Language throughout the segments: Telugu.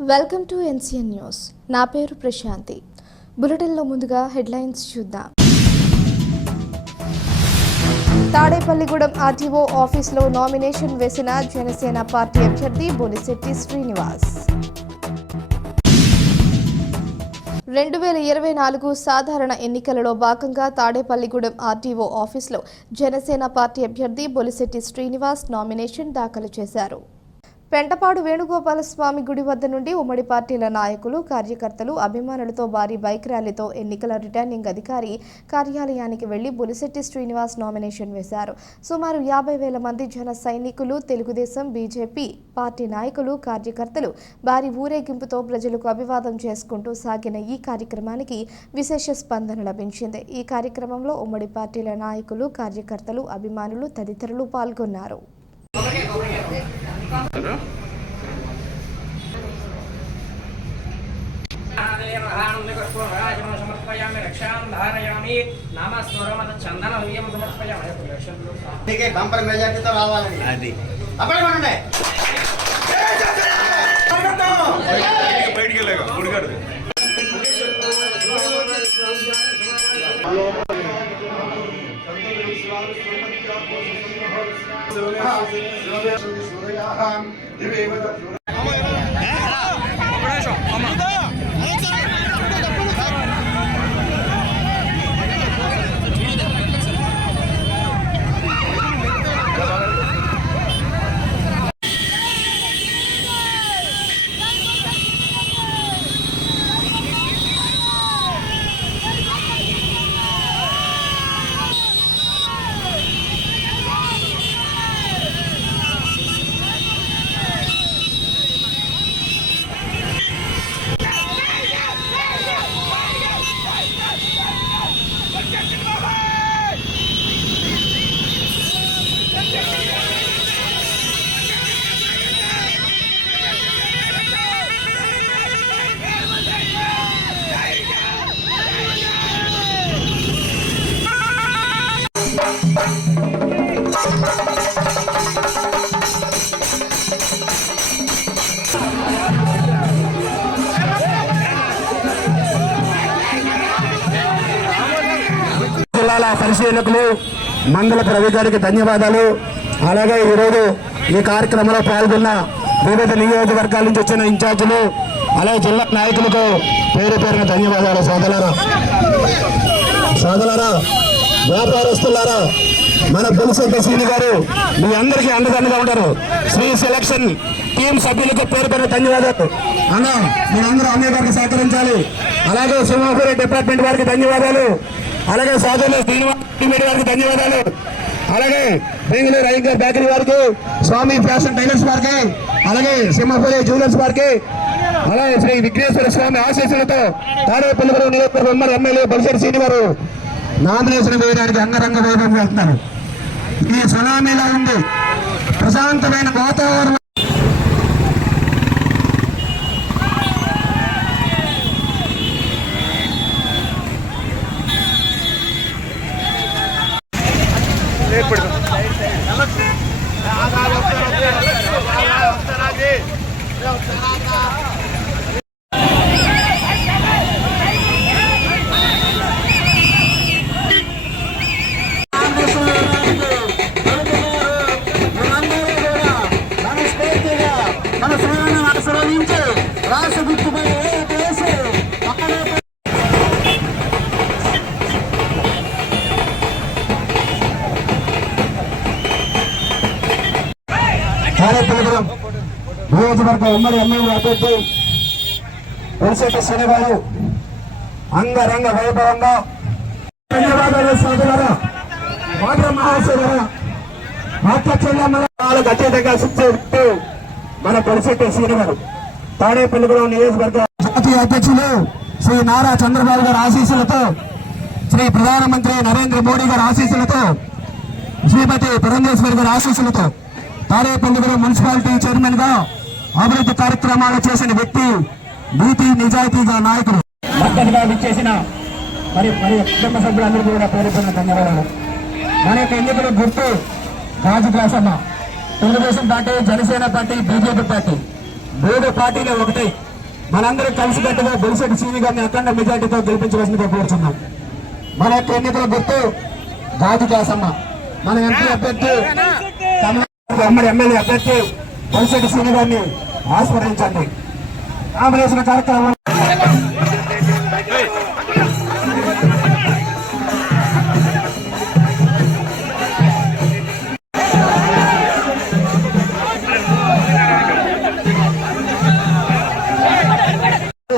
Welcome to NCN news. నా పేరు ప్రశాంతి. బులెటిన్లో ముందుగా హెడ్లైన్స్ చూద్దాం. తాడేపల్లిగూడెం ఆర్టీఓ ఆఫీసులో నామినేషన్ వేసిన జనసేన పార్టీ అభ్యర్థి బొలిశెట్టి శ్రీనివాస్. 2024 సాధారణ ఎన్నికలలో భాగంగా తాడేపల్లిగూడెం ఆర్టీఓ ఆఫీసులో జనసేన పార్టీ అభ్యర్థి బొలిశెట్టి శ్రీనివాస్ నామినేషన్ దాఖలు చేశారు. పెంటపాడు వేణుగోపాలస్వామి గుడి వద్ద నుండి ఉమ్మడి పార్టీల నాయకులు, కార్యకర్తలు, అభిమానులతో భారీ బైక్ ర్యాలీతో ఎన్నికల రిటర్నింగ్ అధికారి కార్యాలయానికి వెళ్లి బొలిశెట్టి శ్రీనివాస్ నామినేషన్ వేశారు. సుమారు 50,000 మంది జన సైనికులు, తెలుగుదేశం, బీజేపీ పార్టీ నాయకులు, కార్యకర్తలు భారీ ఊరేగింపుతో ప్రజలకు అభివాదం చేసుకుంటూ సాగిన ఈ కార్యక్రమానికి విశేష స్పందన లభించింది. ఈ కార్యక్రమంలో ఉమ్మడి పార్టీల నాయకులు, కార్యకర్తలు, అభిమానులు తదితరులు పాల్గొన్నారు. బంపర్ మెజార్టీతో రావాలని అది బయటికి వెళ్ళాక గుడిగాడు జిల్లాల పరిశీలకులు మంగళ రవి గారికి ధన్యవాదాలు. అలాగే ఈరోజు ఈ కార్యక్రమంలో పాల్గొన్న వివిధ నియోజకవర్గాల నుంచి వచ్చిన ఇన్ఛార్జీలు, అలాగే జిల్లా నాయకులకు పేరు పేరున ధన్యవాదాలు. సోదరులారా, వ్యాపారస్తులారా, మన బొలిశెట్టి శ్రీని గారు మీ అందరికీ అండదండగా ఉంటారు. శ్రీ సెలక్షన్ టీం సభ్యులకు పేరు పేరు ధన్యవాదాలు. అన్నా మీరందరూ అన్నయ్య గారికి సహకరించాలి. అలాగే సింహాపురి డిపార్ట్మెంట్ వారికి ధన్యవాదాలు. అలాగే సోదరులు శ్రీనివాస్ వారికి ధన్యవాదాలు. అలాగే బెంగళూరు ఐగర్ బేకరీ వారికి, స్వామి ఫ్యాషన్ టైలర్స్ వారికి, అలాగే సింహాపురి జ్యువెలర్స్ వారికి, అలాగే శ్రీ విఘ్నేశ్వర స్వామి ఆశీస్సులతో తాడేపల్లిగూడెం నియోజకవర్గ ఉమ్మడి ఎమ్మెల్యే బొలిశెట్టి శ్రీని గారు నామినేషన్ వేయడానికి అంగరంగ వైభవం వెళ్తున్నారు. ఈ సునామీలా ఉంది, ప్రశాంతమైన వాతావరణం. తాడేపల్లిగూడెం నియోజకవర్గ ఉమ్మడి ఎమ్మెల్యే అభ్యర్థి బొలిశెట్టి శ్రీని గారు అంగరంగ వైభవంగా ధన్యవాదాలు. సోదరులారా, మాధవ మహాశయులారా, మాకు అత్యధికంగా శిక్షిస్తూ మన బొలిశెట్టి శ్రీని గారు తాడేపల్లిగూడెం నియోజకవర్గ జాతీయ అధ్యక్షులు శ్రీ నారా చంద్రబాబు గారి ఆశీస్సులతో, శ్రీ ప్రధానమంత్రి నరేంద్ర మోడీ గారి ఆశీస్సులతో, శ్రీమతి పురంధేశ్వరి గారి ఆశీస్సులతో తాడేపల్లిగూడెం మున్సిపాలిటీ చైర్మన్ గా అభివృద్ధి కార్యక్రమాలు చేసిన వ్యక్తి, నీతి నిజాయితీగా నాయకుడు మద్దతుగా విచ్చేసిన మరి కుటుంబ సభ్యులందరూ కూడా పేరు పేరున ధన్యవాదాలు. మన యొక్క ఎన్నికల గుర్తు గాజు గ్లాసమ్మ. Telugu Desam party, Janasena party, BJP party మూడు పార్టీలు ఒకటై మనందరం కలిసికట్టుగా బొలిశెట్టి శ్రీని గారిని అఖండ మెజార్టీతో గెలిపించవలసిందిగా కోరుతున్నాం. మన యొక్క ఎన్నికల గుర్తు గాజు కేసమ్మ. మన ఎంపీ అభ్యర్థి ఉమ్మడి ఎమ్మెల్యే అభ్యర్థి బొలిశెట్టి శ్రీని గారిని ఆస్వాదించండి. నామినేషన్ కార్యక్రమం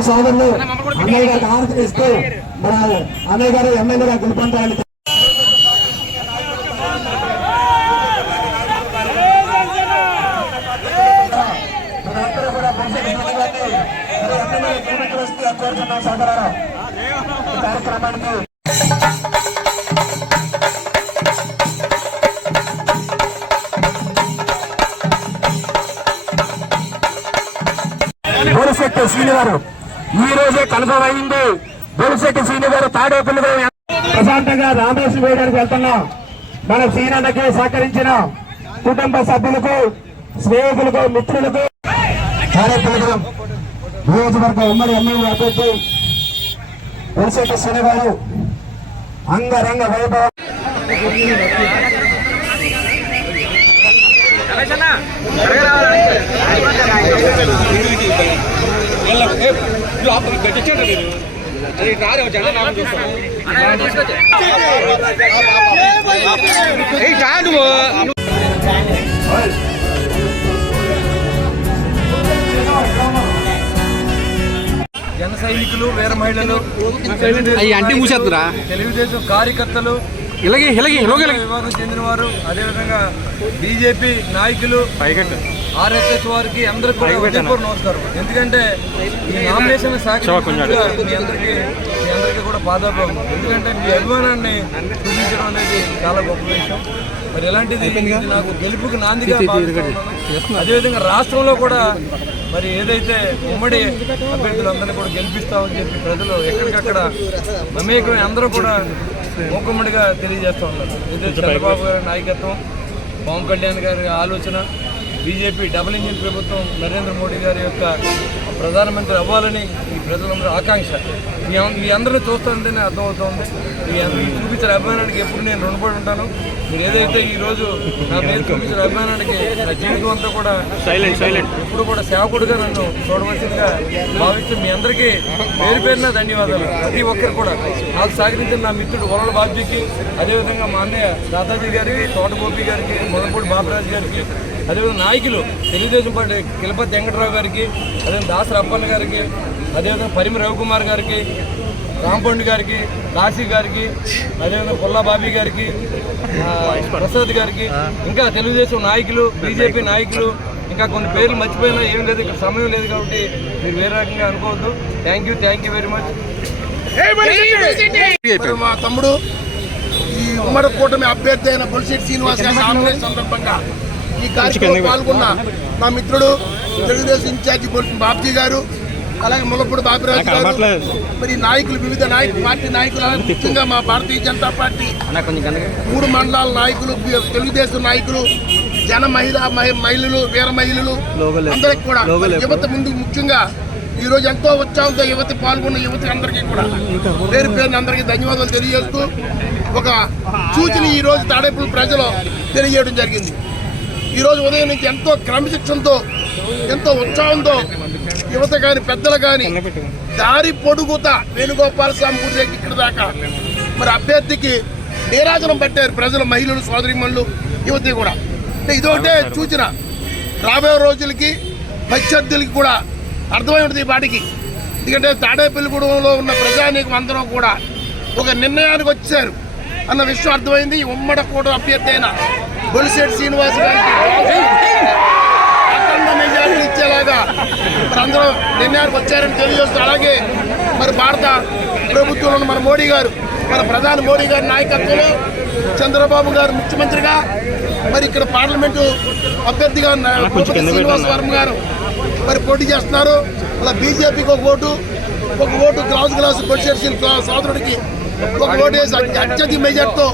సోదరులు అన్నయ్య గారికి ఆహ్వానం ఇస్తూ మన అన్నయ్య గారు ఎమ్మెల్యేగా గెలుపొందాలని కోరుతున్నాం. సోదరులారా ఈ కార్యక్రమానికి బొలిశెట్టి శ్రీని గారు ఈ రోజే కన్ఫర్మ్ అయింది. బొలిశెట్టి శ్రీని గారు తాడేపల్లిలో ప్రశాంతంగా రామేశ్వరం వేయడానికి వెళ్తున్నాం. మన శ్రీనన్నకి సహకరించిన కుటుంబ సభ్యులకు, స్నేహితులకు, మిత్రులకు తాడేపల్లిగూడెం నియోజకవర్గ ఉమ్మడి ఎమ్మెల్యే అభ్యర్థి బొలిశెట్టి శ్రీని గారు అంగరంగ వైభవం జన సైనికులు, వీర మహిళలు, తెలుగుదేశం కార్యకర్తలు, విభాగం చెందిన వారు, అదేవిధంగా బీజేపీ నాయకులు, ఆర్ఎస్ఎస్ వారికి అందరికీ కూడా నమస్కారం. ఎందుకంటే ఈ నామినేషన్ సాక్షిగా మీ అందరికీ కూడా పాదాభావం. ఎందుకంటే మీ అభిమానాన్ని చూపించడం అనేది చాలా గొప్ప విషయం. మరి ఎలాంటిది ఇది నాకు గెలుపుకు నాందిగా భావిస్తున్నాను. అదేవిధంగా రాష్ట్రంలో కూడా మరి ఏదైతే ఉమ్మడి అభ్యర్థులందరినీ కూడా గెలిపిస్తామని చెప్పి ప్రజలు ఎక్కడికక్కడ మమేకమై అందరూ కూడా మూకుమ్మడిగా తెలియజేస్తూ ఉన్నారు. ఇదే చంద్రబాబు గారి నాయకత్వం, పవన్ కళ్యాణ్ గారి ఆలోచన, బీజేపీ డబుల్ ఇంజిన్ ప్రభుత్వం, నరేంద్ర మోడీ గారి యొక్క ప్రధానమంత్రి అవ్వాలని ఈ ప్రజలందరూ ఆకాంక్ష. మీ అందరూ చూస్తుంటేనే అర్థమవుతుంది. మీ చూపించిన అభిమానానికి ఎప్పుడు నేను రుణపడి ఉంటాను. మీరు ఏదైతే ఈరోజు నా మీద చూపించిన అభిమానానికి నా జీవితం అంతా కూడా ఎప్పుడు కూడా సేవకుడిగా నన్ను చూడవలసిందిగా భావిస్తూ మీ అందరికీ పేరు పేరున ధన్యవాదాలు. ప్రతి ఒక్కరు కూడా నాకు సహకరించిన నా మిత్రుడు వరల బాబ్జీకి, అదేవిధంగా మా అన్నయ్య దాదాజీ గారికి, తోటగోపి గారికి, మొదలపూడి బాబరాజు గారికి, అదేవిధంగా నాయకులు తెలుగుదేశం పార్టీ కిలపతి వెంకటరావు గారికి, అదేవిధంగా దాసరి అప్పన్న గారికి, అదేవిధంగా పరిమి రవికుమార్ గారికి, రాంపండు గారికి, దాసి గారికి, అదేవిధంగా పుల్లా బాబీ గారికి, ప్రసాద్ గారికి, ఇంకా తెలుగుదేశం నాయకులు, బీజేపీ నాయకులు, ఇంకా కొన్ని పేర్లు మర్చిపోయినా ఏం లేదు, ఇక్కడ సమయం లేదు కాబట్టి మీరు వేరే రకంగా అనుకోవద్దు. Thank you very much. మా తమ్ముడు ఈ ఉమ్మడి కూటమి అభ్యర్థి అయిన బొలిశెట్టి శ్రీనివాస్ గారి నామినేషన్ సందర్భంగా ఈ కార్యక్రమంలో పాల్గొన్న నా మిత్రుడు తెలుగుదేశం ఇన్ఛార్జి బాబ్జీ గారు, అలాగే ముల్లపూడి బాబిరాజు గారు, మరి నాయకులు, వివిధ పార్టీ నాయకులు, ముఖ్యంగా మా భారతీయ జనతా పార్టీ 3 మండలాల నాయకులు, తెలుగుదేశం నాయకులు, జన మహిళలు, వీర మహిళలు అందరికి కూడా, యువత ముందు ముఖ్యంగా ఈ రోజు ఎంతో ఉత్సాహంతో యువత పాల్గొన్న యువతి అందరికీ కూడా పేరు పేరున అందరికీ ధన్యవాదాలు తెలియజేస్తూ ఒక సూచన ఈ రోజు తాడేపల్లి ప్రజలు తెలియజేయడం జరిగింది. ఈరోజు ఉదయం నుంచి ఎంతో క్రమశిక్షణతో, ఎంతో ఉత్సాహంతో యువత కానీ, పెద్దలు కానీ దారి పొడుగుతా వేణుగోపాల స్వామి గుడి దగ్గర ఇక్కడ దాకా మరి అభ్యర్థికి నీరాజనం పట్టారు ప్రజలు, మహిళలు, సోదరిమణులు, యువతి కూడా. అంటే ఇదొకటే సూచన. రాబోయే రోజులకి ప్రత్యర్థులకి కూడా అర్థమై ఉంటుంది ఈ పాటికి. ఎందుకంటే తాడేపల్లిగూడెంలో ఉన్న ప్రజానీకం అందరం కూడా ఒక నిర్ణయానికి వచ్చారు అన్న విషయం అర్థమైంది. ఉమ్మడి కూటమి అభ్యర్థి అయిన బొలిశెట్టి శ్రీనివాస్ గారికి అఖండ మెజారిటీ ఇచ్చేలాగా మరి అందరూ నిర్ణయానికి వచ్చారని తెలియజేస్తూ, అలాగే మరి భారత ప్రభుత్వంలో మన మోడీ గారు, మన ప్రధాని మోడీ గారి నాయకత్వంలో చంద్రబాబు గారు ముఖ్యమంత్రిగా, మరి ఇక్కడ పార్లమెంటు అభ్యర్థిగా శ్రీనివాస్ వర్మ గారు మరి పోటీ చేస్తున్నారు. అలా బీజేపీకి ఒక ఓటు గ్లాసు బొలిశెట్టి సోదరుడికి ఒక ఓటు వేసి అత్యధిక మెజార్టీతో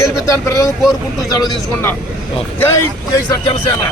గెలిపిద్దాన్ని ప్రజలను కోరుకుంటూ సెలవు తీసుకున్నాం. జై జనసేన.